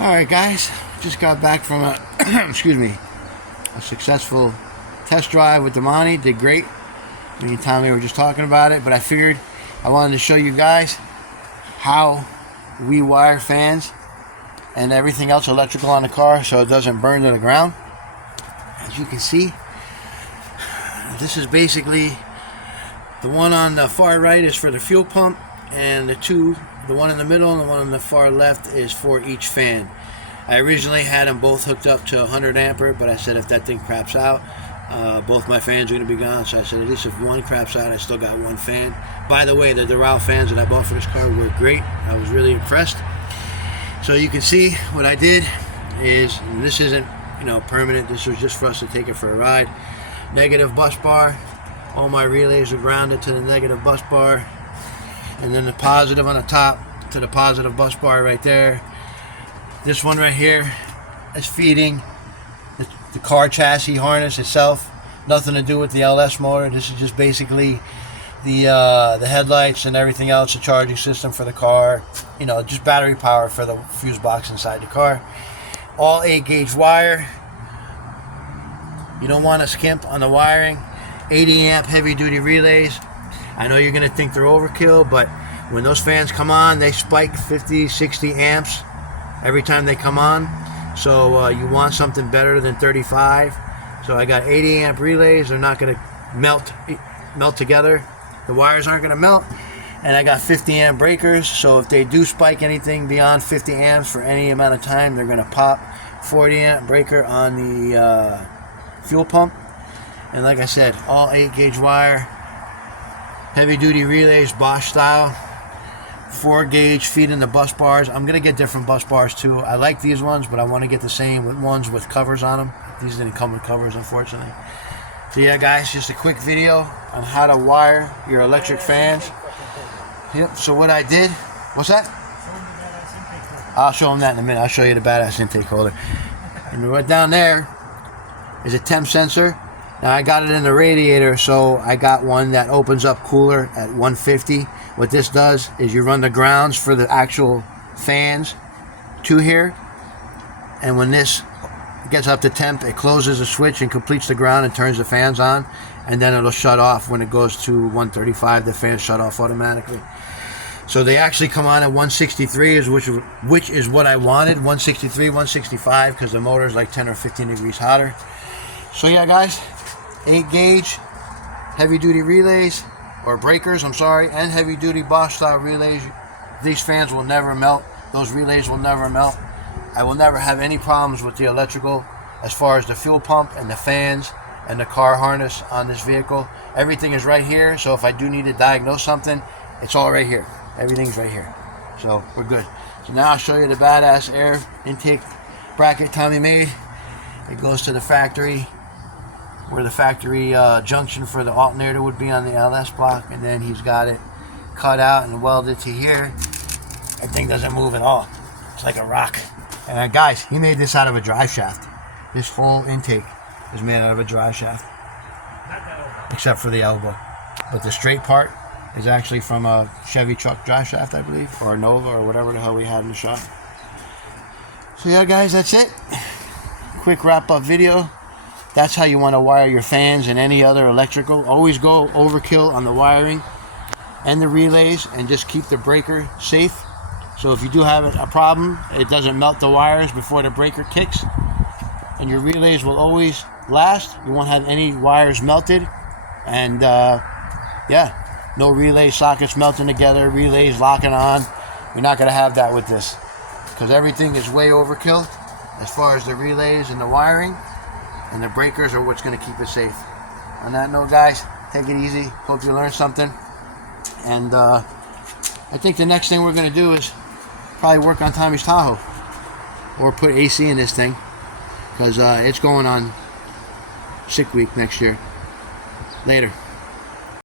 Alright guys, just got back from a excuse me, a successful test drive with the Monty. Did great. Me and Tommy were just talking about it, but I figured I wanted to show you guys how we wire fans and everything else electrical on the car so it doesn't burn to the ground. As you can see, this is basically the one on the far right is for the fuel pump, and the one in the middle and the one on the far left is for each fan. I originally had them both hooked up to 100 ampere, but I said if that thing craps out, both my fans are going to be gone. So I said at least if one craps out, I still got one fan. By the way, the Doral fans that I bought for this car work great. I was really impressed. So you can see what I did is, this isn't permanent. This was just for us to take it for a ride. Negative bus bar. All my relays are grounded to the negative bus bar, and then the positive on the top to the positive bus bar right there. This one right here is feeding the car chassis harness itself. Nothing to do with the LS motor. This is just basically the headlights and everything else, the charging system for the car. Just battery power for the fuse box inside the car. All 8-gauge wire. You don't want to skimp on the wiring. 80 amp heavy duty relays. I know you're going to think they're overkill, but when those fans come on, they spike 50, 60 amps every time they come on. So you want something better than 35. So I got 80 amp relays. They're not going to melt together. The wires aren't going to melt. And I got 50 amp breakers. So if they do spike anything beyond 50 amps for any amount of time, they're going to pop. 40 amp breaker on the fuel pump. And like I said, all 8-gauge wire, heavy duty relays, Bosch style, 4-gauge feeding the bus bars. I'm gonna get different bus bars too. I like these ones, but I want to get the same ones with covers on them. These didn't come with covers, unfortunately. So yeah, guys, just a quick video on how to wire your electric fans. Yep. So what I did, what's that? I'll show them that in a minute. I'll show you the badass intake holder. And right down there is a temp sensor. Now I got it in the radiator, so I got one that opens up cooler at 150. What this does is you run the grounds for the actual fans to here, and when this gets up to temp, it closes the switch and completes the ground and turns the fans on, and then it'll shut off when it goes to 135. The fans shut off automatically. So they actually come on at 163, which is what I wanted, 163, 165, because the motor is like 10 or 15 degrees hotter. So yeah, guys, 8-gauge heavy duty relays, or breakers, I'm sorry, and heavy duty Bosch style relays. These fans will never melt. Those relays will never melt. I will never have any problems with the electrical as far as the fuel pump and the fans and the car harness on this vehicle. Everything is right here, so if I do need to diagnose something, it's all right here. Everything's right here. So we're good. So now I'll show you the badass air intake bracket Tommy made. It goes to the factory, where the factory junction for the alternator would be on the LS block, and then he's got it cut out and welded to here. That thing doesn't move at all. It's like a rock. And guys, he made this out of a drive shaft. This whole intake is made out of a drive shaft, except for the elbow. But the straight part is actually from a Chevy truck drive shaft, I believe, or a Nova, or whatever the hell we had in the shop. So yeah, guys, that's it. Quick wrap-up video. That's how you want to wire your fans and any other electrical. Always go overkill on the wiring and the relays, and just keep the breaker safe. So if you do have a problem, it doesn't melt the wires before the breaker kicks. And your relays will always last. You won't have any wires melted. And yeah, no relay sockets melting together, relays locking on. You're not going to have that with this, because everything is way overkill as far as the relays and the wiring. And the breakers are what's going to keep it safe. On that note, guys, take it easy. Hope you learned something. And I think the next thing we're going to do is probably work on Tommy's Tahoe, or put AC in this thing, because it's going on sick week next year. Later.